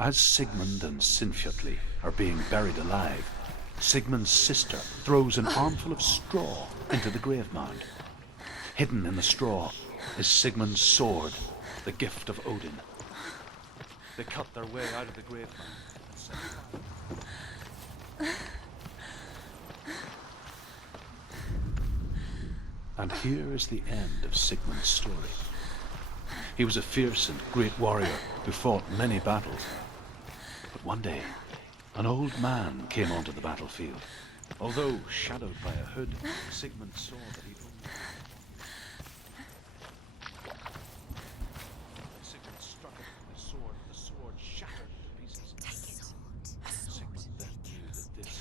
As Sigmund and Sinfjotli are being buried alive, Sigmund's sister throws an armful of straw into the grave mound. Hidden in the straw is Sigmund's sword, the gift of Odin. They cut their way out of the grave mound and set fire. And here is the end of Sigmund's story. He was a fierce and great warrior who fought many battles. But one day, an old man came onto the battlefield. Although shadowed by a hood, Sigmund saw that he only... Sigmund struck him with his sword. The sword shattered to pieces. Take it. Sigmund then knew that this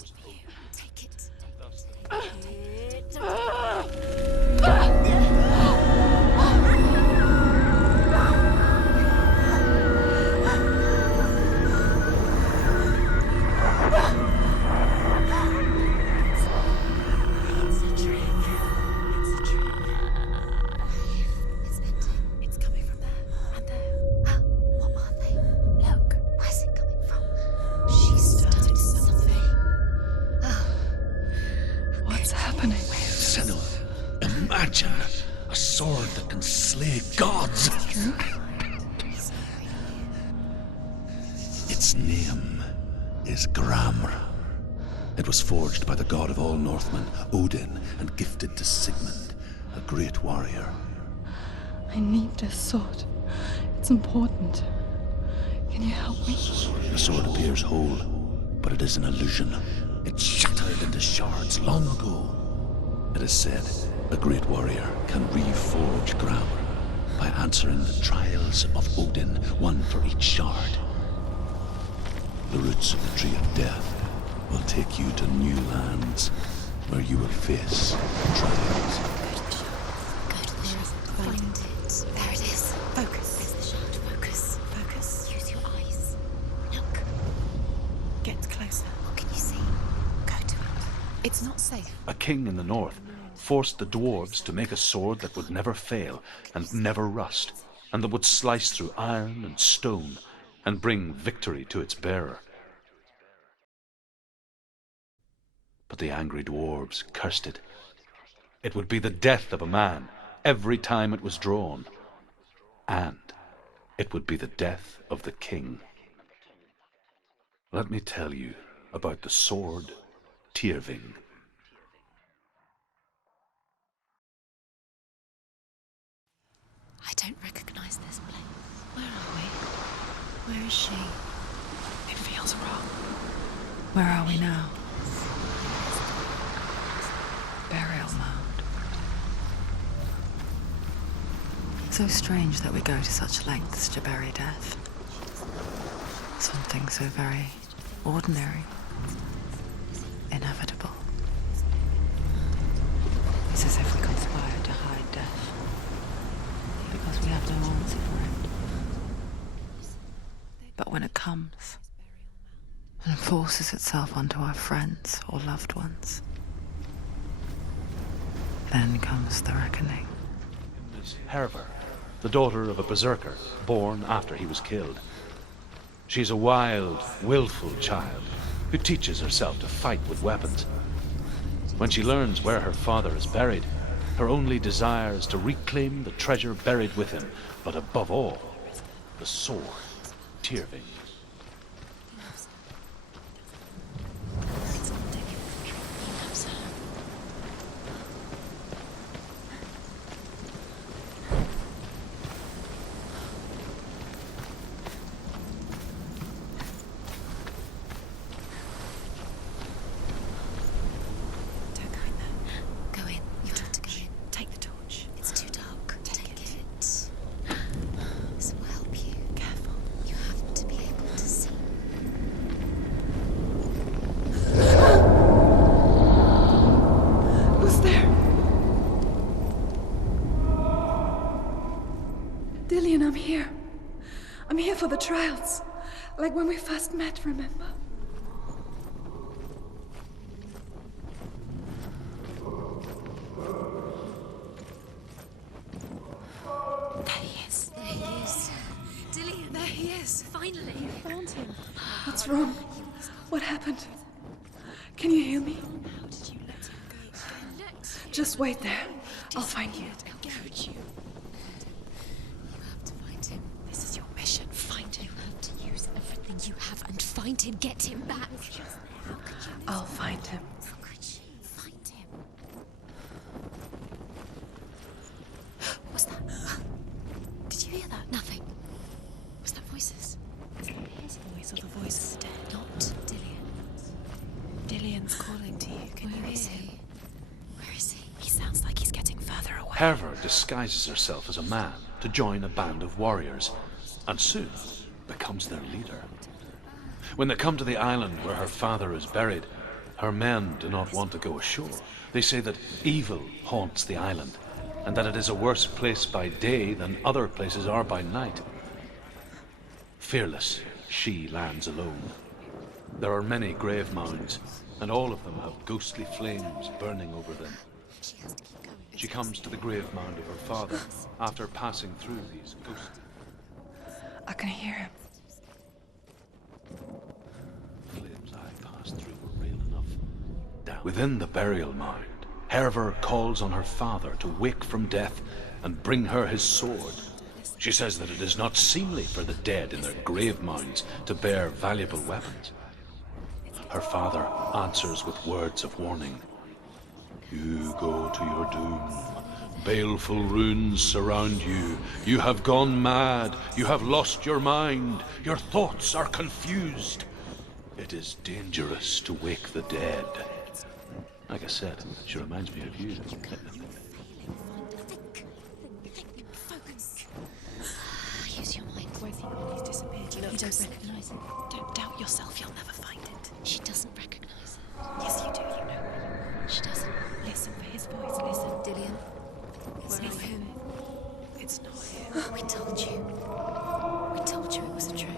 was Odin. Take it. Thus Senua, imagine a sword that can slay gods. Its name is Gramr. It was forged by the god of all Northmen, Odin, and gifted to Sigmund, a great warrior. I need this sword. It's important. Can you help me? The sword appears whole, but it is an illusion. It shattered into shards long ago. It is said a great warrior can reforge Gramr by answering the trials of Odin, one for each shard. The roots of the Tree of Death will take you to new lands where you will face trials. Go to the shard. Find it. There it is. Focus. There's the shard. Focus. Focus. Use your eyes. Look. Get closer. What can you see? Go to it. It's not safe. A king in the north forced the dwarves to make a sword that would never fail and never rust, and that would slice through iron and stone and bring victory to its bearer. But the angry dwarves cursed it. It would be the death of a man every time it was drawn, and it would be the death of the king. Let me tell you about the sword Tyrving. I don't recognize this place. Where are we? Where is she? It feels wrong. Where are we now? Burial mound. So strange that we go to such lengths to bury death. Something so very ordinary, inevitable. It's as if we conspire to hide death, because we have no answer for it. But when it comes and forces itself onto our friends or loved ones, then comes the reckoning. Is Hervor, the daughter of a berserker born after he was killed. She's a wild, willful child who teaches herself to fight with weapons. When she learns where her father is buried, her only desire is to reclaim the treasure buried with him, but above all, the sword, Tyrving. Don't go in there. Go in. You've got to go in. Take the torch. It's too dark. Take it. This will help you. Careful. You have to be able to see. Who's there? Dillian, I'm here. I'm here for the trials. Like when we first met, remember? There he is. There he is. Dillian, there he is. Find Finally! You found him. What's wrong? What happened? Can you hear me? How did you let him go again? Just wait there. I'll find you. How could you? You have to find him. This is your mission. Find him. You have to use everything you have and find him. Get him back. How could you? I'll find him. How could she find him? What's that? Did you hear that? Nothing. Was that voices? Is that his voice or the voice of the dead? Not Dillian's. Dillian's calling to you. Can you hear him? Where is he? He sounds like he's getting further away. Herver disguises herself as a man to join a band of warriors, and soon becomes their leader. When they come to the island where her father is buried, her men do not want to go ashore. They say that evil haunts the island, and that it is a worse place by day than other places are by night. Fearless, she lands alone. There are many grave mounds, and all of them have ghostly flames burning over them. She has to keep going. She comes to the grave mound of her father after passing through these ghostly I can hear him. flames I passed through were real enough. Down. Within the burial mound, Herver calls on her father to wake from death and bring her his sword. She says that it is not seemly for the dead in their grave mounds to bear valuable weapons. Her father answers with words of warning. You go to your doom. Baleful runes surround you. You have gone mad. You have lost your mind. Your thoughts are confused. It is dangerous to wake the dead. Like I said, she reminds me of you. Focus. Use your mind. Where's he gone? He's disappeared. You don't recognize him. Don't doubt yourself. You'll never find it. She doesn't recognize it. Yes, you do. You know her. She doesn't. Listen for his voice. Listen. Dillian. It's not him. It's not him. We told you. We told you it was a trick.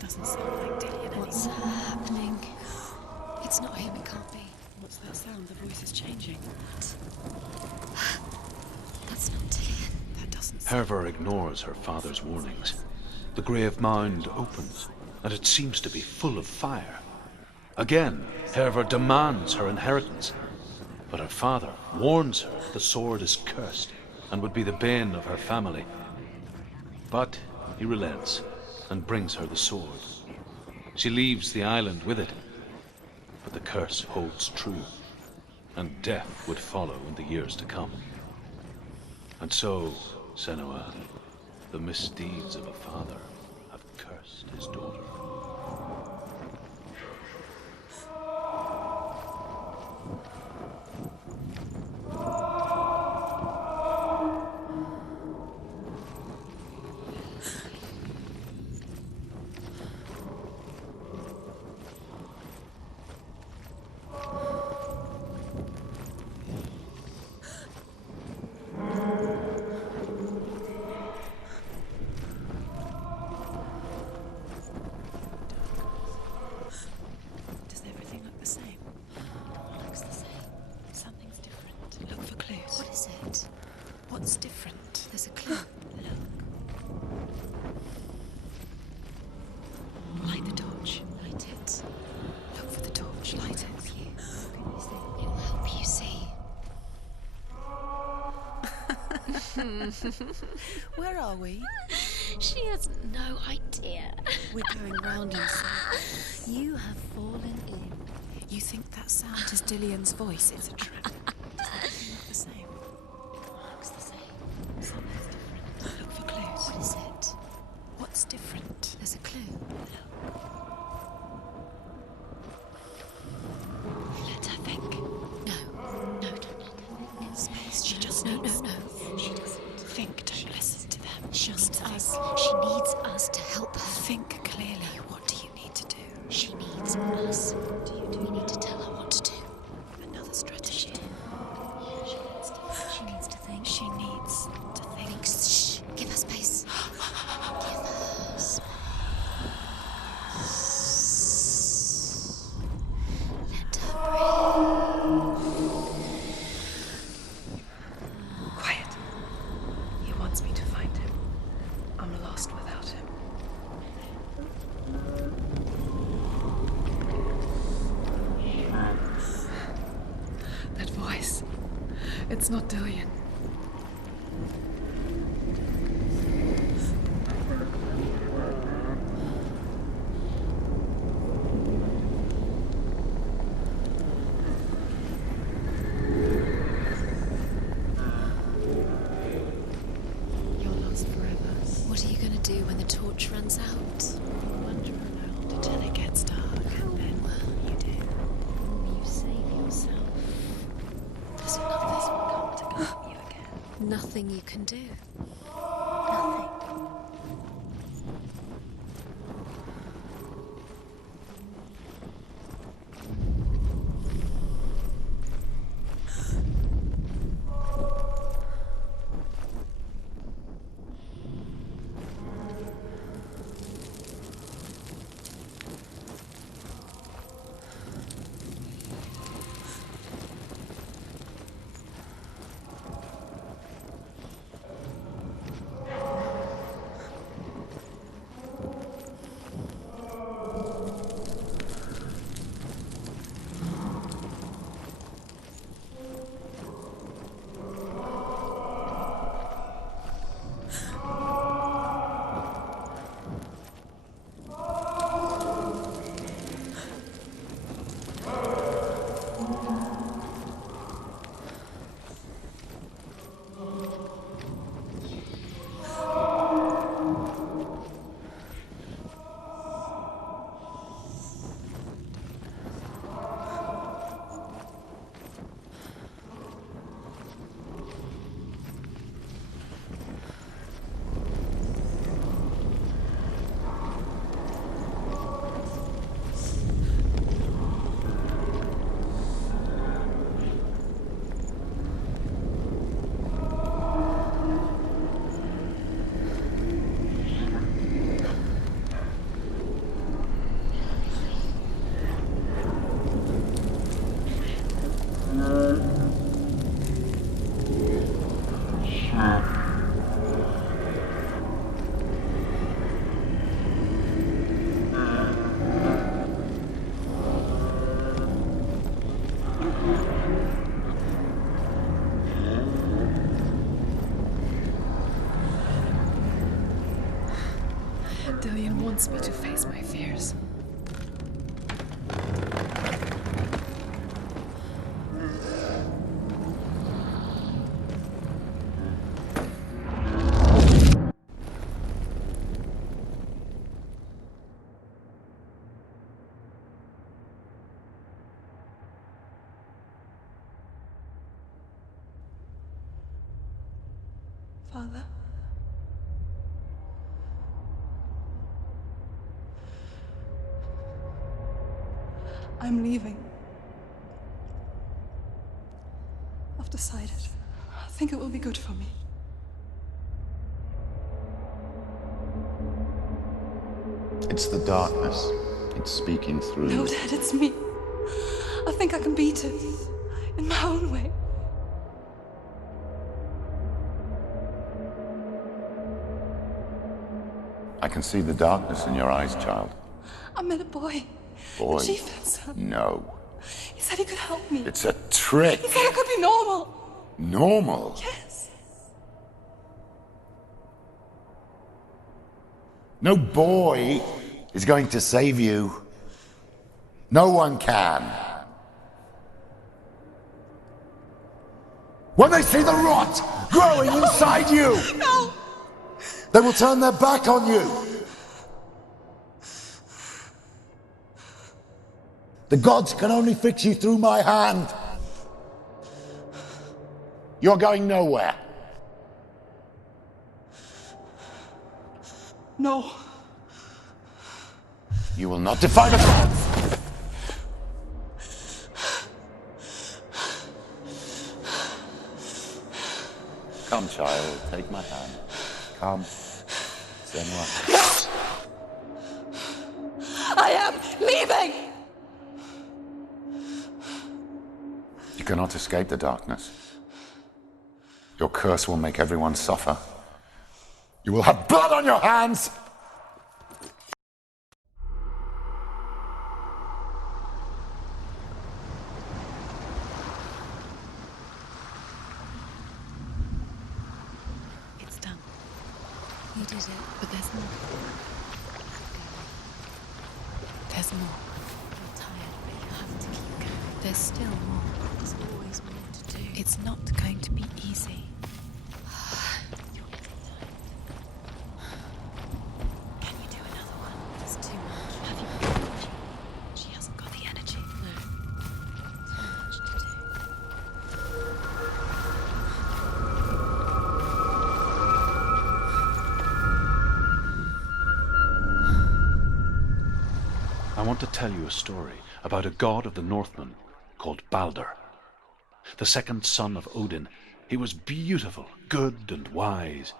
Doesn't sound like Dillian. What's happening? It's not him, it can't be. What's that sound? The voice is changing. That's not Dillian. That doesn't sound... Herver ignores her father's warnings. The grave mound opens, and it seems to be full of fire. Again, Herver demands her inheritance, but her father warns her the sword is cursed and would be the bane of her family. But he relents and brings her the sword. She leaves the island with it, but the curse holds true, and death would follow in the years to come. And so, Senua, the misdeeds of a father have cursed his daughter. Where are we? She has no idea. We're going round in circles. You have fallen in. You think that sound is Dillian's voice? It's a trap. Does it look the same? Looks the same. Something's different. Look for clues. What is it? What's different? There's a clue. Let her think. No, don't let her think. It's space. She just needs... No. She doesn't. Think, don't listen to them. She Just needs think. us. She needs us to help her. Think clearly. What do you need to do? She needs us. We need to tell her what to do. Another strategy. She needs to think. She needs to think. Shh. Give her space. Give her space. Let her Quiet. He wants me to find him. I'm lost without him. That voice. It's not Dillian. You're lost forever. What are you going to do when the torch runs out? Wander around until it gets dark, and then you do. You save yourself. There's nothing will come to help you again. Nothing you can do. Nothing. Dillian wants me to face my fears. Father? I'm leaving. I've decided. I think it will be good for me. It's the darkness. It's speaking through No, you. Dad, it's me. I think I can beat it. In my own way. I can see the darkness in your eyes, child. I met a boy. Boy. The chief said so. No. He said he could help me. It's a trick. He said I could be normal. Normal. Yes. No boy is going to save you. No one can. When they see the rot growing inside you, No! they will turn their back on you. The gods can only fix you through my hand. You're going nowhere. No. You will not defy the gods. Come, child, take my hand. Come, Senua. I am leaving! You cannot escape the darkness. Your curse will make everyone suffer. You will have blood on your hands! It's done. You did it. But there's more. There's more. You're tired, but you have to keep going. There's still more. There's always more to do. It's not going to be easy. Can you do another one? It's too much. Have you got the energy? She hasn't got the energy. No. Too much to do. I want to tell you a story about a god of the Northmen called Balder. The second son of Odin. He was beautiful, good, and wise.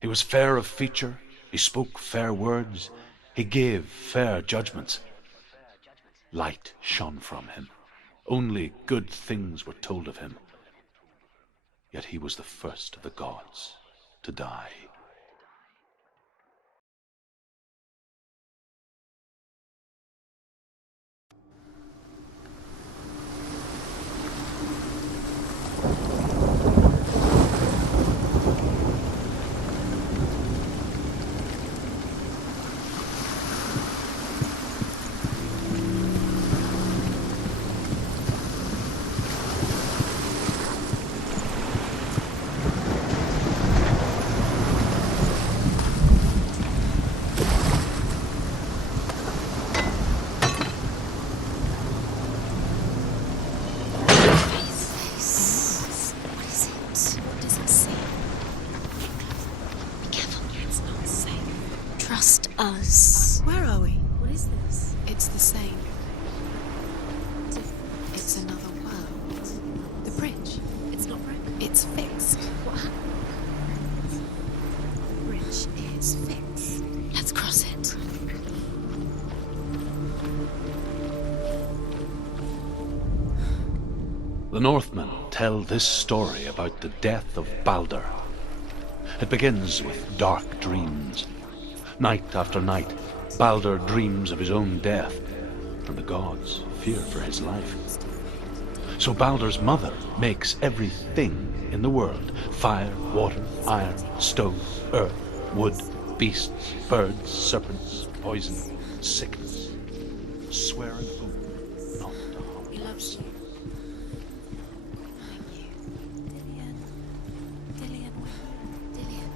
He was fair of feature, he spoke fair words, he gave fair judgments. Light shone from him. Only good things were told of him. Yet he was the first of the gods to die. What is it? What does it say? Be careful. It's not safe. Trust us. Where are we? What is this? It's the same. It's another world. The bridge. It's not broken. It's fixed. What happened? The bridge is fixed. Let's cross it. The Northmen tell this story about the death of Balder. It begins with dark dreams. Night after night, Balder dreams of his own death, and the gods fear for his life. So Balder's mother makes everything in the world: fire, water, iron, stone, earth, wood, beasts, birds, serpents, poison, sickness, swear an oath not to harm. He loves you. Thank you. Dillian. Dillian, wait. Dillian.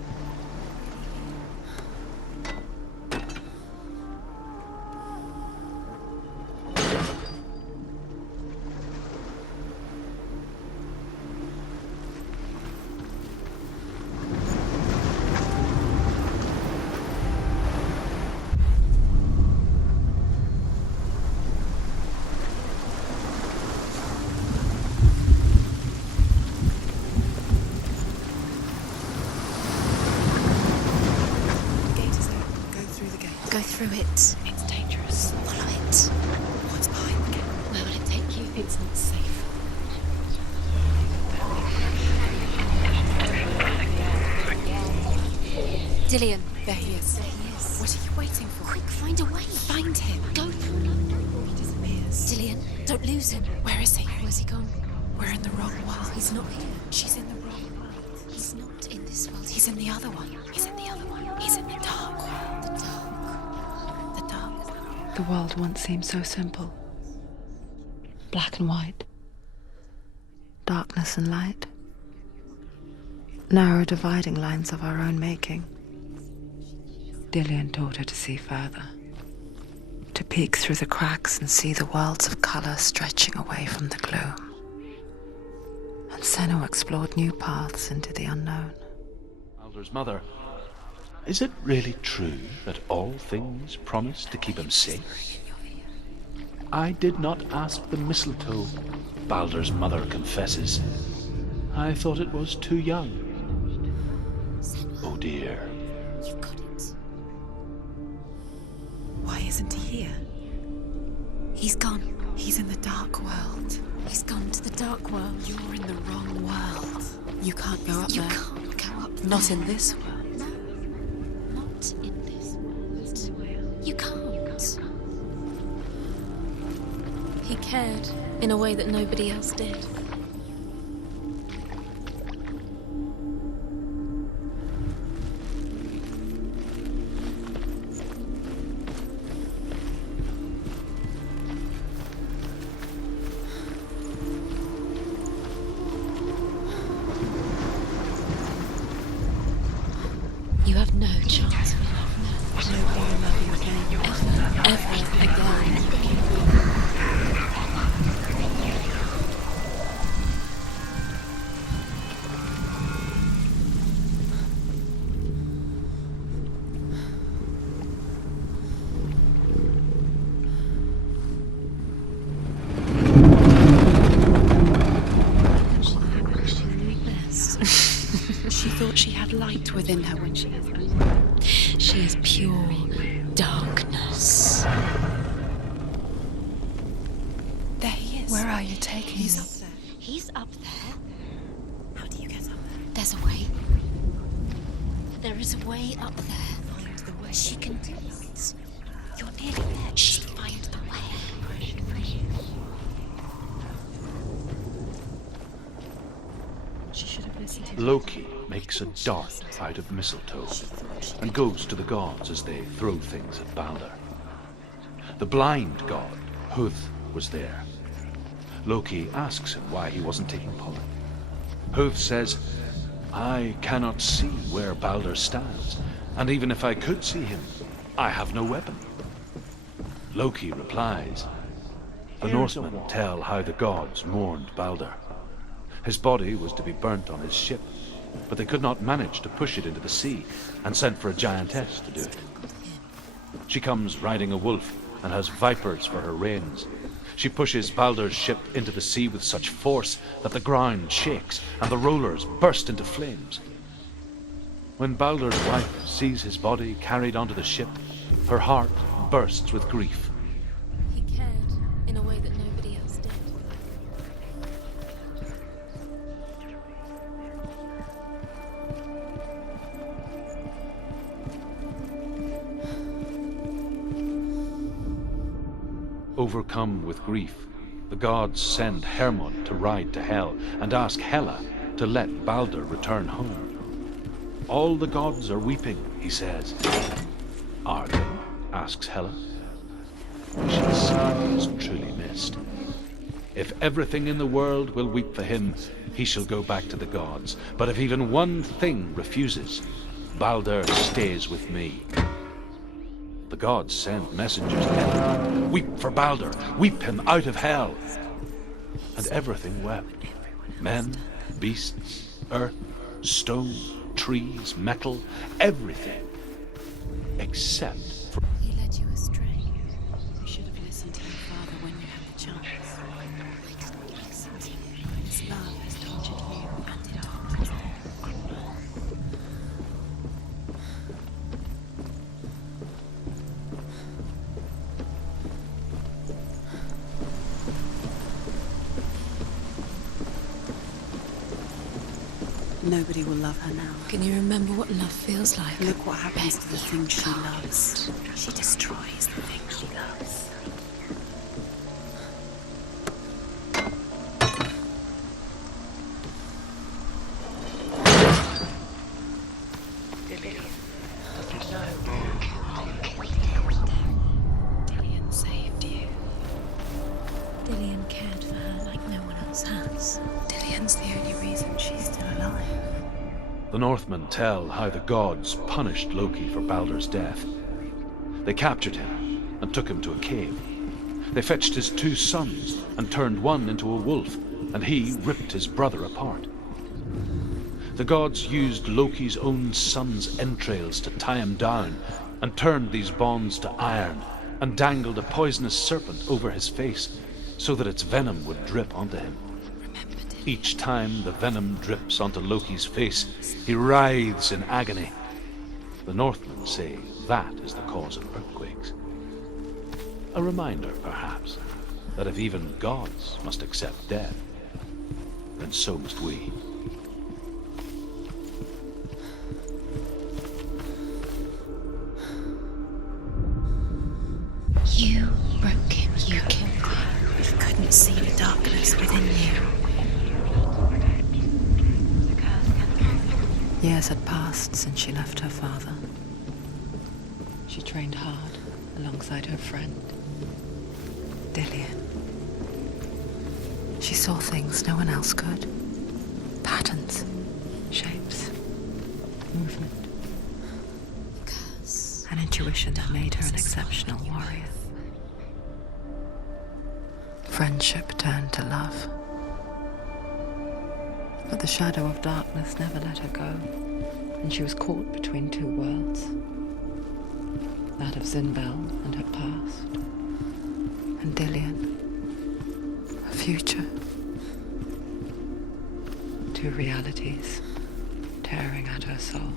The gate is open. Go through the gate. Go through it. It's dangerous. Follow it. What's behind the gate? Where will it take you? It's not safe. Dillian. There he is. There he is. What are you waiting for? Quick, find a way. Find him. Go. He disappears. Dillian, don't lose him. Where is he? Where's he gone? We're in the wrong world. He's not here. She's in the wrong world. He's not in this this world. He's in the other one. He's in the other one. He's in the dark world. The dark. The dark world. The world once seemed so simple. Black and white. Darkness and light. Narrow dividing lines of our own making. Dillian taught her to see further. To peek through the cracks and see the worlds of colour stretching away from the gloom. And Senua explored new paths into the unknown. Balder's mother, is it really true that all things promise to keep him safe? I did not ask the mistletoe, Balder's mother confesses. I thought it was too young. Oh dear. You've got it. Why isn't he here? He's gone. He's in the dark world. He's gone to the dark world. You're in the wrong world. You can't go up You there. can't go up there. Not in this world. No. Not in this world. You can't. He cared in a way that nobody else did. You have no chance. Nobody will love you again. Ever again. She thought she had light within her when she has She is pure darkness. There he is. Where are you taking He's me? up there. He's up there. How do you get up there? There's a way. There is a way up there. Find the way. She can do it. You're nearly there. She'll find the way. She should have listened to Loki makes a dart out of mistletoe and goes to the gods as they throw things at Balder. The blind god, Huth, was there. Loki asks him why he wasn't taking part. Huth says, I cannot see where Balder stands, and even if I could see him, I have no weapon. Loki replies, the Norsemen tell how the gods mourned Balder. His body was to be burnt on his ship, but they could not manage to push it into the sea and sent for a giantess to do it. She comes riding a wolf and has vipers for her reins. She pushes Balder's ship into the sea with such force that the ground shakes and the rollers burst into flames. When Balder's wife sees his body carried onto the ship, her heart bursts with grief. He cared in a way that nobody else did. Overcome with grief, the gods send Hermod to ride to Hell and ask Hela to let Balder return home. All the gods are weeping, he says. Are they? Asks Hela. She seems truly missed. If everything in the world will weep for him, he shall go back to the gods. But if even one thing refuses, Balder stays with me. The gods send messengers to heaven. Weep for Balder. Weep him out of hell. And everything wept. Men, beasts, earth, stone, trees, metal, everything. Except for... He led you astray. You should have listened to your father when you had the chance. I didn't listen to you. His love has tortured you and it tortures him. Nobody will love her now. Can you remember what love feels like? Look what happens to the things she loves. She destroys the things she loves. The Northmen tell how the gods punished Loki for Baldur's death. They captured him and took him to a cave. They fetched his 2 sons and turned one into a wolf, and he ripped his brother apart. The gods used Loki's own son's entrails to tie him down and turned these bonds to iron and dangled a poisonous serpent over his face so that its venom would drip onto him. Each time the venom drips onto Loki's face, he writhes in agony. The Northmen say that is the cause of earthquakes. A reminder, perhaps, that if even gods must accept death, then so must we. You broke him, you killed him. You couldn't see the darkness within you. Years had passed since she left her father. She trained hard alongside her friend, Dillian. She saw things no one else could. Patterns, shapes, movement. An intuition that made her an exceptional warrior. Friendship turned to love. But the shadow of darkness never let her go, and she was caught between 2 worlds. That of Zinbel and her past, and Dillian, her future. 2 realities tearing at her soul.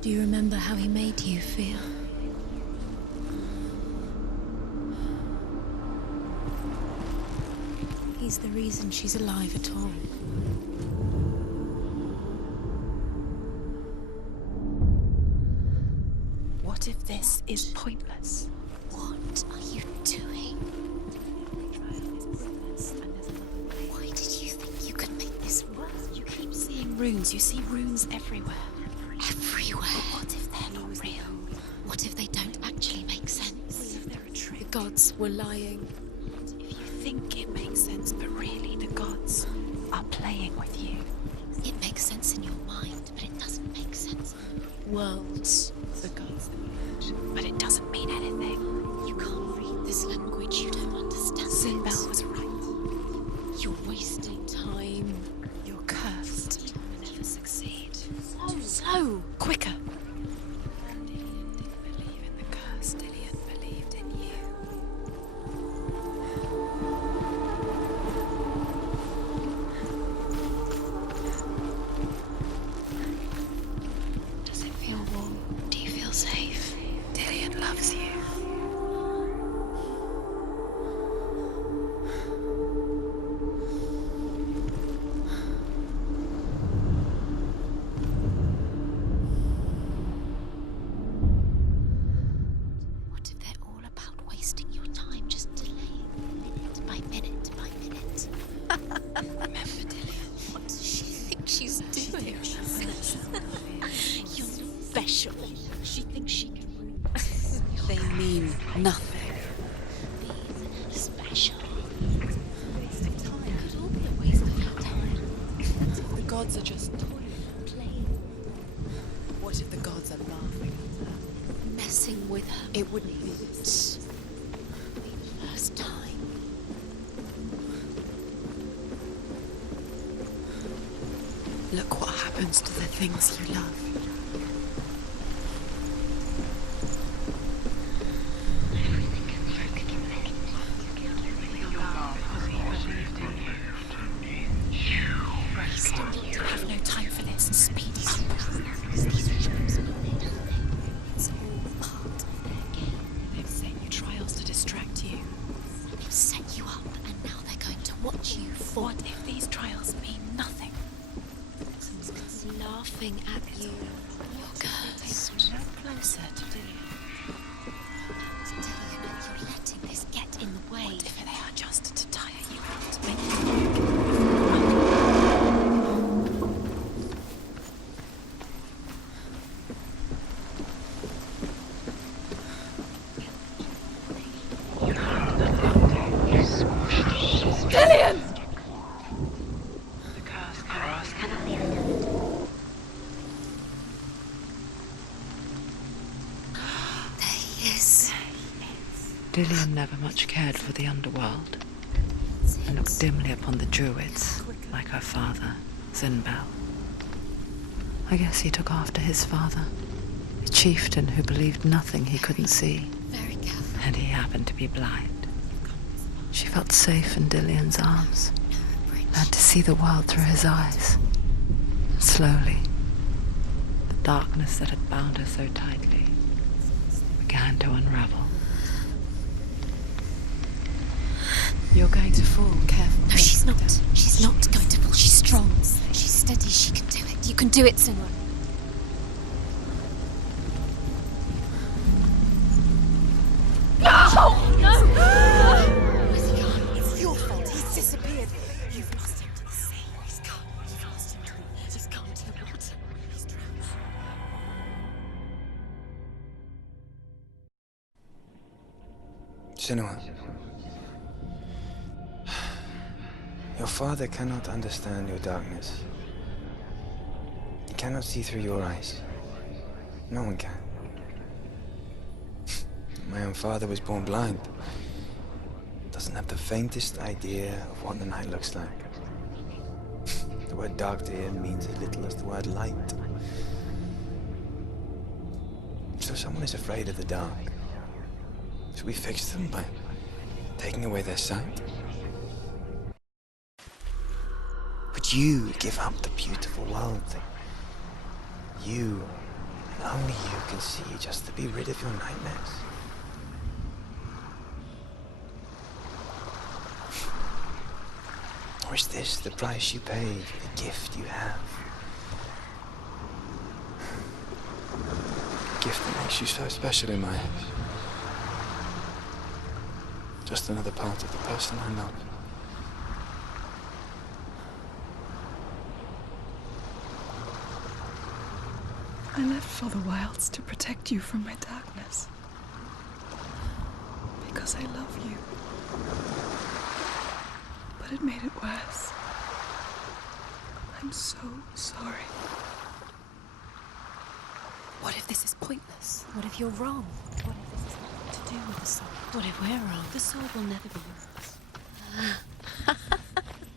Do you remember how he made you feel? He's the reason she's alive at all. What if this is pointless? What are you doing? Why did you think you could make this work? You keep seeing runes. You see runes everywhere. Everywhere. What if they're not real? What if they don't actually make sense? What if they're a trick? The gods were lying. If you think it makes sense, but really the gods are playing with you. It makes sense in your mind, but it doesn't make sense. Worlds, the gods, but it doesn't mean anything. You can't read this language. You don't understand. Zinbel was right. You're wasting time. You're cursed. You'll never succeed. Slow, quicker. Dillian didn't believe in the curse. Dillian believed in you. Does it feel warm? Do you feel safe? Dillian loves you. What if they're all about wasting your time, just delaying minute by minute by minute? Remember, Dillian. What does she think she's doing? You're special. She thinks she can. They mean nothing. Special. Waste of time. It could all be a waste of your time. The gods are just Playing, What if the gods are laughing? messing with her. It wouldn't be. First time. Look what happens to the things you love. You have no time for this. Speed up. It's all part of their game. They've set you trials to distract you. They've set you up, and now they're going to watch you fall. What if these trials mean nothing? Someone's laughing at you. You're cursed. No closer to Dillian. Dillian, you're letting this get in the way. What if they are just to tire you out, make you Dillian! Dillian never much cared for the underworld, and looked dimly upon the druids, like her father, Zinbel. I guess he took after his father, a chieftain who believed nothing he couldn't see. Very careful. And he happened to be blind. She felt safe in Dillian's arms, learned to see the world through his eyes. Slowly, the darkness that had bound her so tightly began to unravel. You're going to fall, careful. No, she's not. She's not going to fall. She's strong. She's steady. She can do it. You can do it, Senua. Where's he gone? It's your fault. He's disappeared. You've lost him to the sea. He's gone. You've lost him. He's gone to the water. He's drowned. Senua, your father cannot understand your darkness. He cannot see through your eyes. No one can. My own father was born blind. Doesn't have the faintest idea of what the night looks like. The word dark to him means as little as the word light. So someone is afraid of the dark. Should we fix them by taking away their sight? Would you give up the beautiful world that you, and only you, can see just to be rid of your nightmares? Or is this the price you pay for the gift you have? A gift that makes you so special in my eyes. Just another part of the person I love. I left for the wilds to protect you from my darkness. Because I love you. But it made it worse. I'm so sorry. What if this is pointless? What if you're wrong? What if this has nothing to do with the sword? What if we're wrong? The sword will never be yours.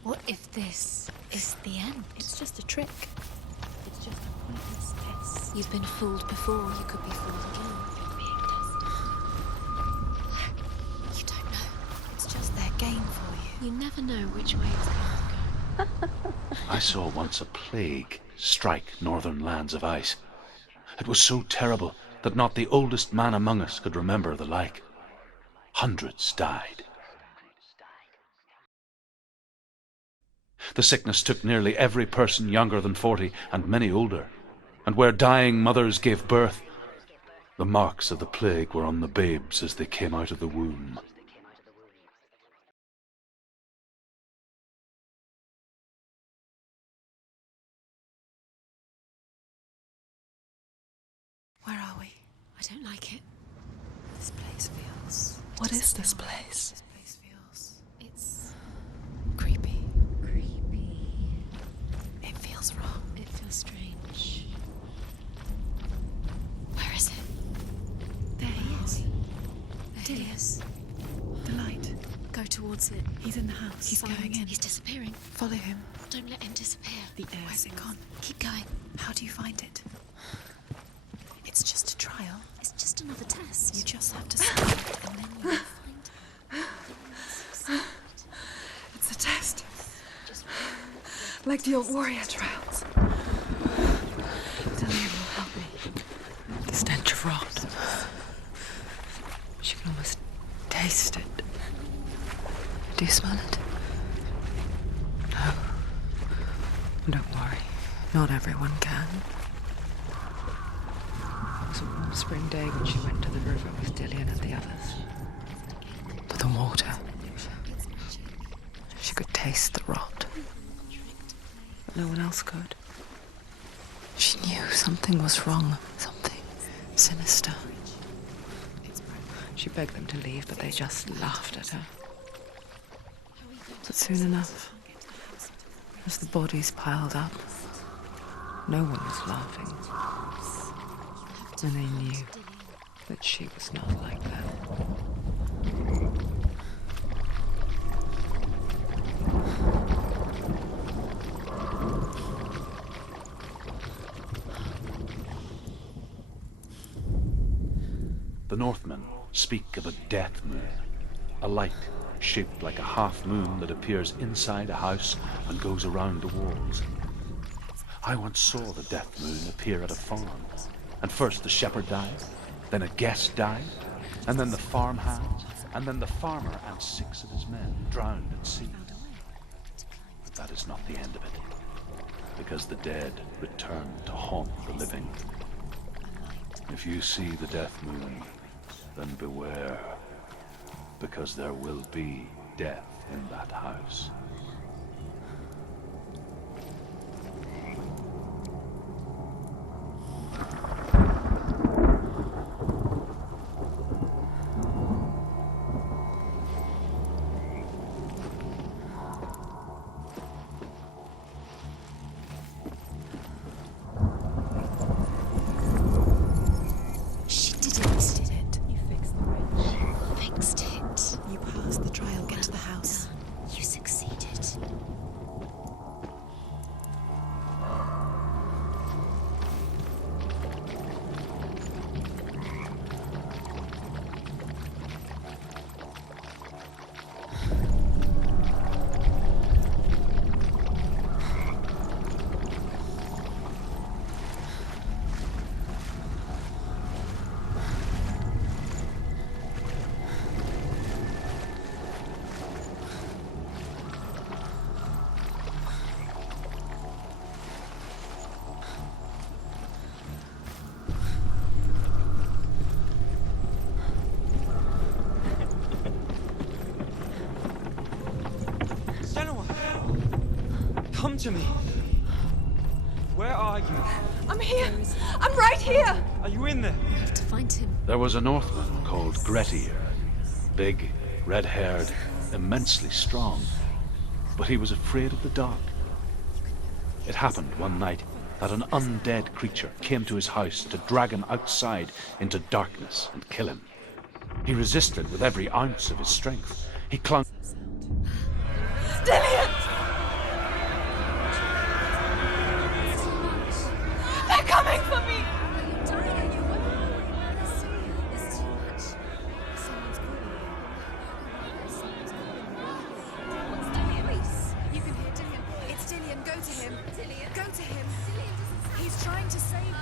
What if this is the end? It's just a trick. It's just a pointless test. You've been fooled before. You could be fooled again. You're being tested. You don't know. It's just their game for you. You never know which way it's going to go. I saw once a plague strike northern lands of ice. It was so terrible that not the oldest man among us could remember the like. Hundreds died. The sickness took nearly every person younger than 40 and many older, and where dying mothers gave birth, the marks of the plague were on the babes as they came out of the womb. Where are we? I don't like it. This place feels... What is this place? This place feels... It's creepy. creepy. It feels wrong. It feels strange. Where is it? There he is. There he is. The light. Go towards it. He's in the house. He's Find- going in. He's disappearing. Follow him. Don't let him disappear. The air. Where's it gone? Keep going. How do you find it? It's just a trial. It's just another test. You just have to succeed, and then you will find... It's a test. Like the old warrior trials. Dillian will help me. The stench of rot. She can almost taste it. Do you smell it? No. Don't worry. Not everyone can. It was a warm spring day when she went to the river with Dillian and the others. But the water... She could taste the rot. But no one else could. She knew something was wrong. Something sinister. She begged them to leave, but they just laughed at her. But soon enough, as the bodies piled up, no one was laughing. And they knew that she was not like that. The Northmen speak of a death moon, a light shaped like a half moon that appears inside a house and goes around the walls. I once saw the death moon appear at a farm, and first the shepherd died, then a guest died, and then the farmhand, and then the farmer and 6 of his men drowned at sea. But that is not the end of it, because the dead return to haunt the living. If you see the death moon, then beware, because there will be death in that house. Come to me. Where are you? I'm here. I'm right here. Are you in there? We have to find him. There was a Northman called Grettir, big, red-haired, immensely strong, but he was afraid of the dark. It happened one night that an undead creature came to his house to drag him outside into darkness and kill him. He resisted with every ounce of his strength. He clung... Dillian! They're coming for me! You can hear Dillian. It's Dillian. Go to him. Dillian. Go to him. He's trying to save you.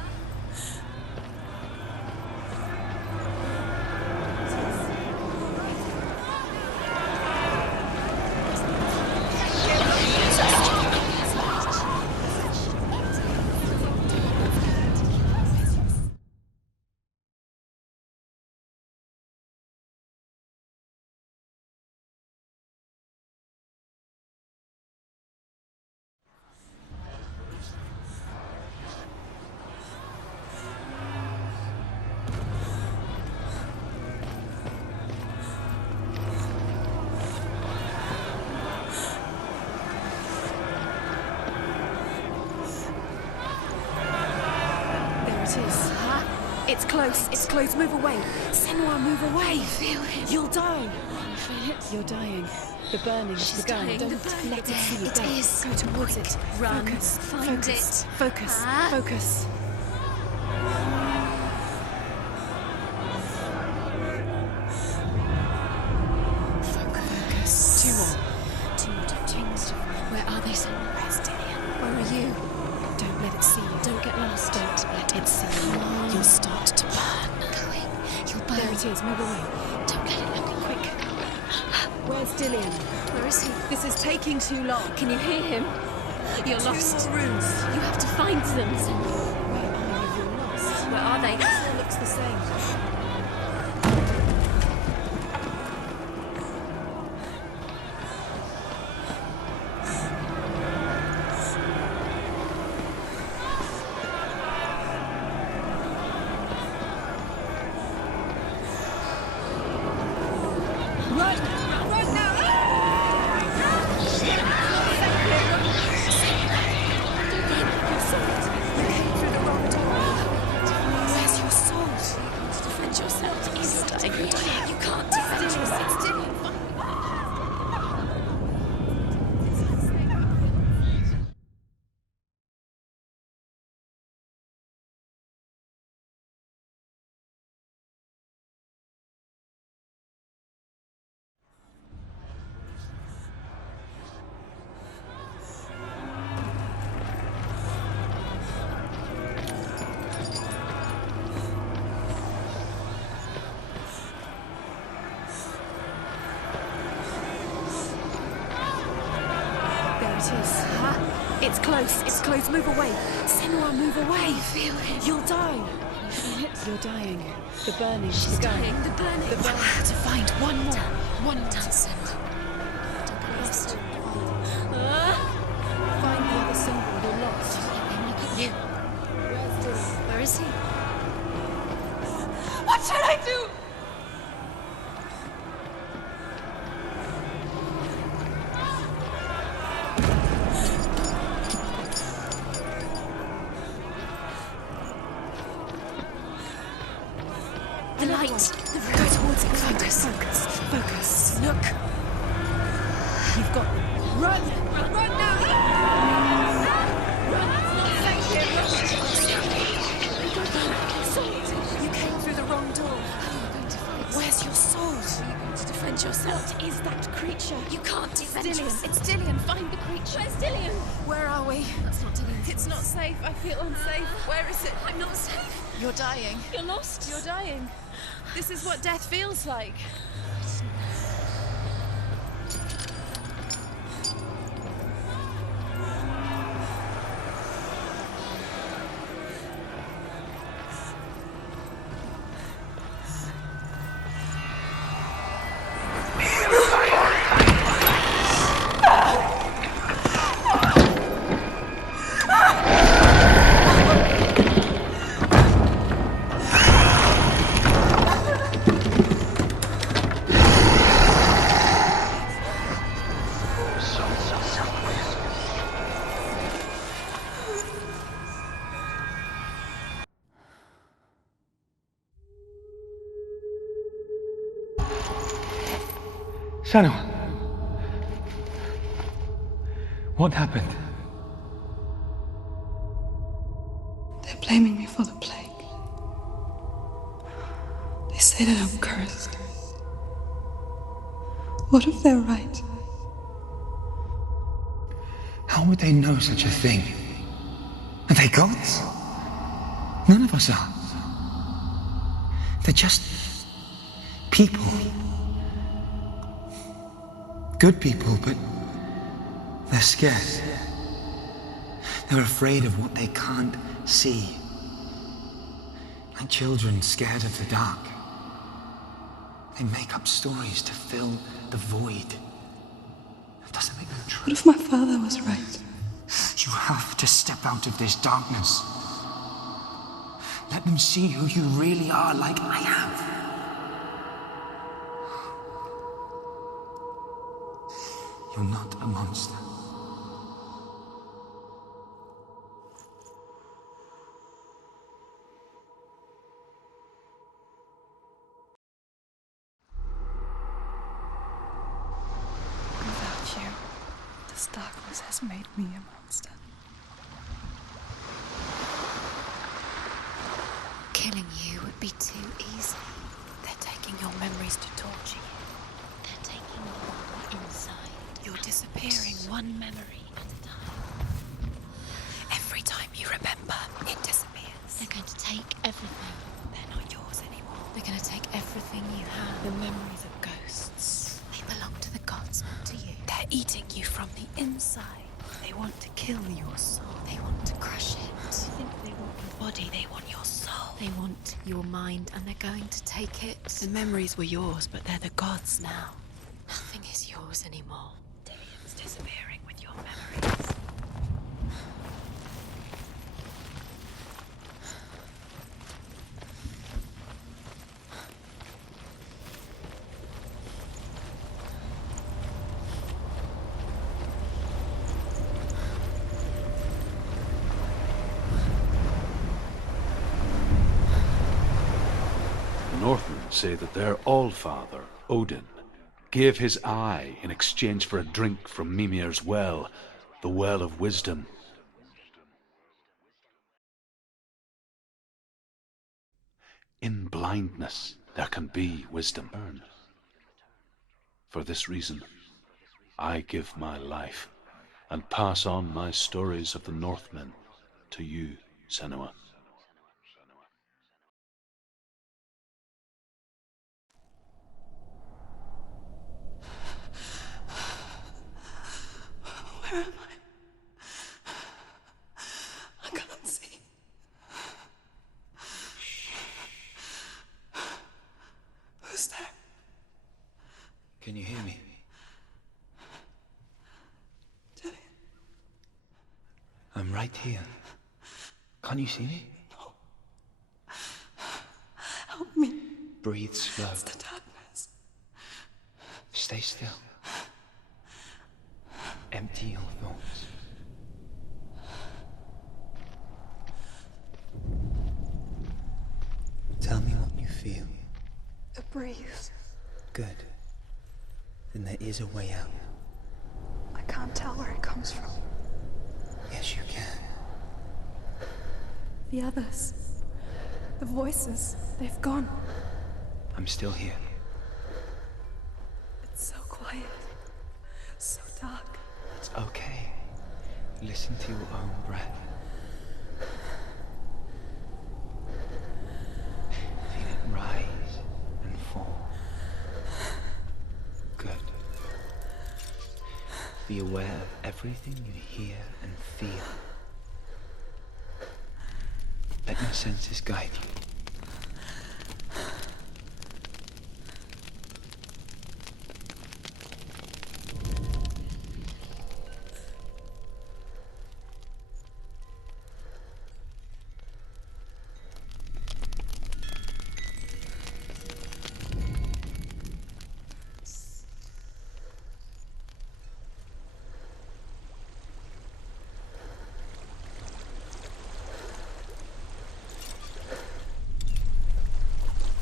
It's close. It's close. Move away. Senua, move away. Feel him. You'll die. You feel it? You're dying. The burning has She's begun. dying. Don't The burning. let it see you. It Don't. is. Go towards it. Run. Focus. Find Focus. it. Focus. Ah. Focus. Focus. Two more. Where are they, Senua? Where's Dillian? Where are you? Don't let it see you. Don't get lost. Don't let it see you. You'll start to burn. Going. You'll burn. There it is. Move away. Don't let it look. Quick. Where's Dillian? Where is he? This is taking too long. Can you hear him? You're lost. 2 more rooms. You have to find them. Where are you? You're lost. Where are they? It all looks the same. Run! Run now! You came through close. It's close. Move away. Senua, move away. I feel it. You'll die. You feel it? You're dying. The burning. She's the going. dying. The burning. The burning. I have to find one more. One more. Dunstan. Don't get lost. Find the other symbol. You're lost. Let him look at you. Where is he? What should I do? The light. Go towards it. Focus. Focus. Focus. Look. You've got them. Run! Run now! Run! It's not safe here. Run! You came through the wrong door. How are you going to fight? Where's your sword? Are you going to defend yourself? What is that creature? You can't defend Dillian. yourself. It's Dillian. Find the creature. Where's Dillian? Where are we? That's not Dillian. It's not safe. I feel unsafe. Where is it? I'm not safe. You're dying. You're lost. You're dying. This is what death feels like. Senua! What happened? They're blaming me for the plague. They say that I'm cursed. What if they're right? How would they know such a thing? Are they gods? None of us are. They're just people. Good people, but they're scared. They're afraid of what they can't see. Like children scared of the dark. They make up stories to fill the void. That doesn't make them true. What if my father was right? You have to step out of this darkness. Let them see who you really are, like I have. You're not a monster. Without you, this darkness has made me a monster. Killing you would be too easy. They're taking your memories to torture you. They're taking you inside. You're disappearing one memory at a time. Every time you remember, it disappears. They're going to take everything. They're not yours anymore. They're going to take everything you have. The memories of ghosts. They belong to the gods, not to you. They're eating you from the inside. They want to kill your soul. They want to crush it. I think they want your body, they want your soul. They want your mind, and they're going to take it. The memories were yours, but they're the gods now. Nothing is yours anymore. Dillian's disappearing with your memories. The Northmen say that their Allfather, Odin, gave his eye in exchange for a drink from Mimir's well, the Well of Wisdom. In blindness there can be wisdom. For this reason, I give my life and pass on my stories of the Northmen to you, Senua. Where am I? Can you hear me? I'm right here. Can't you see me? No. Help me. Breathe slow. It's the darkness. Stay still. Empty your thoughts. Tell me what you feel. A breeze. Good. Then there is a way out. I can't tell where it comes from. Yes, you can. The others. The voices. They've gone. I'm still here. It's so quiet. So dark. It's okay. Listen to your own breath. Feel it rise and fall. Good. Be aware of everything you hear and feel. Let your senses guide you.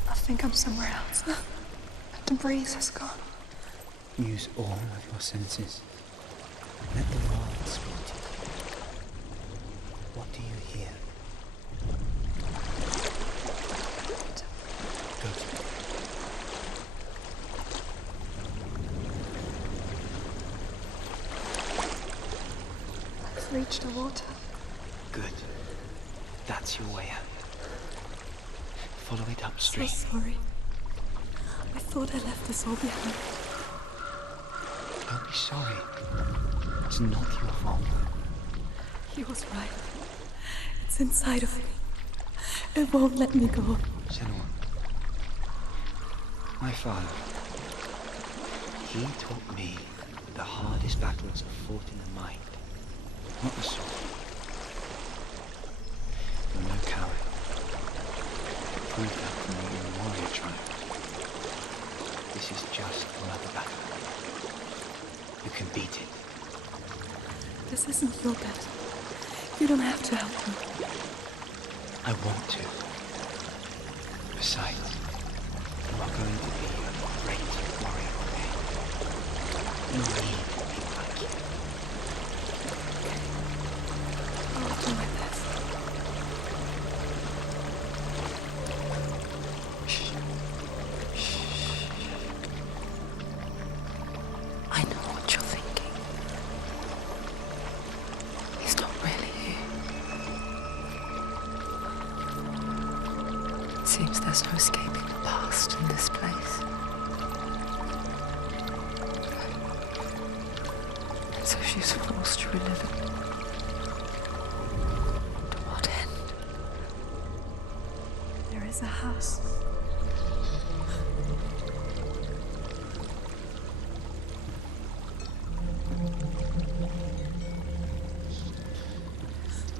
I think I'm somewhere else. The breeze has gone. Use all of your senses. Let the world speak to you. What do you hear? Go to it. I've reached the water. Good. That's your way out. Follow it upstream. So sorry. I thought I left us all behind. Don't be sorry. It's not your fault. He was right. It's inside of me. It won't let me go. Senua. My father. He taught me that the hardest battles are fought in the mind, not the sword. You're no coward. Prove that from your warrior tribe. This is just another battle. You can beat it. This isn't your battle. You don't have to help me. I want to. Besides, you are going to be a great warrior one day. You need people like you. I'll do my best. I know what you're thinking. He's not really here. It seems there's no escaping the past in this place. And so she's forced to relive it. To what end? There is a house.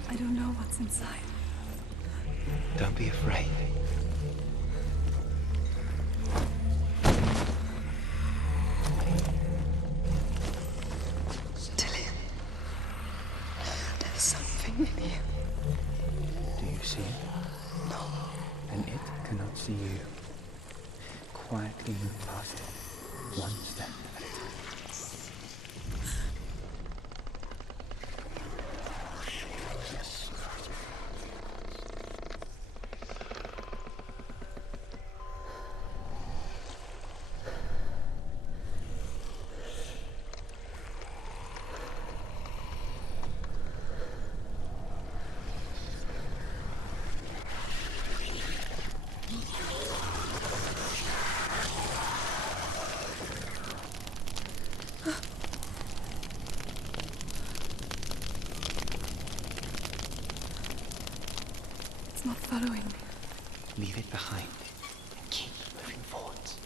I don't know what's inside. Don't be afraid. Dillian, there's something in you. Do you see it? No. And it cannot see you. Quietly move past it, one step at a time. It's not following me. Leave it behind and keep moving forwards.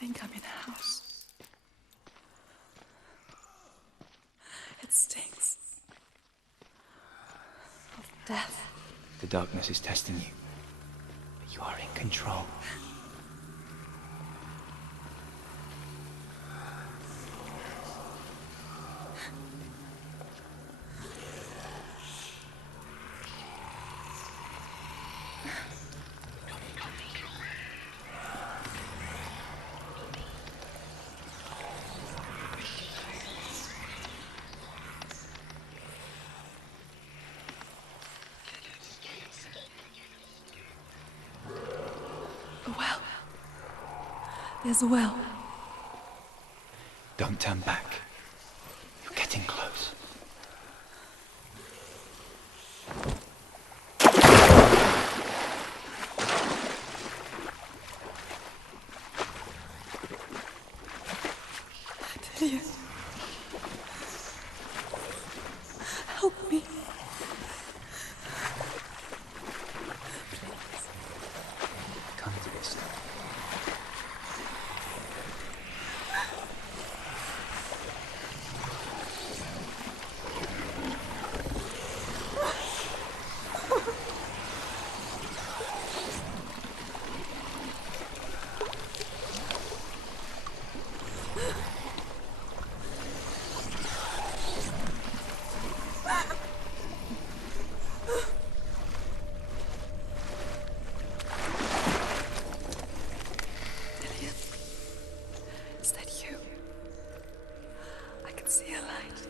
think I'm in a house. It stinks of death. The darkness is testing you, but you are in control. A well. There's a well. Don't turn back. You're getting close. Dillian. Help me. Come to this. Dillian. Is that you? I can see a light.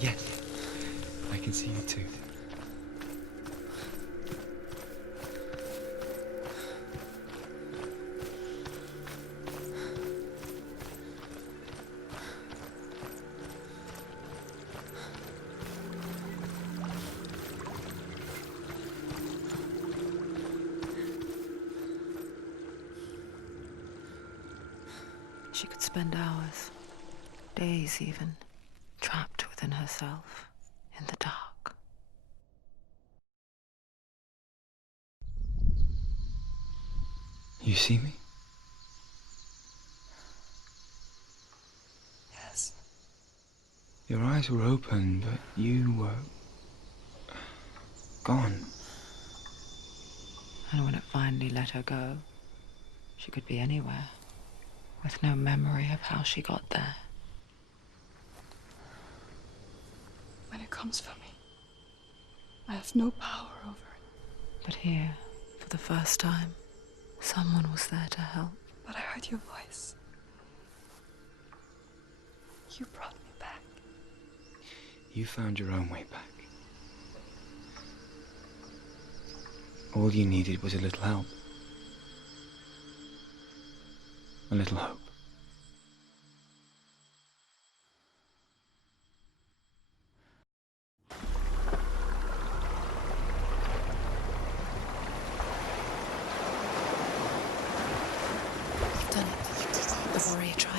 Yes, I can see you too. She could spend hours, days even, trapped within herself, in the dark. You see me? Yes. Your eyes were open, but you were gone. And when it finally let her go, she could be anywhere, with no memory of how she got there. When it comes for me, I have no power over it. But here, for the first time, someone was there to help. But I heard your voice. You brought me back. You found your own way back. All you needed was a little help. A little hope. You've done it. You did it. The warrior tribe.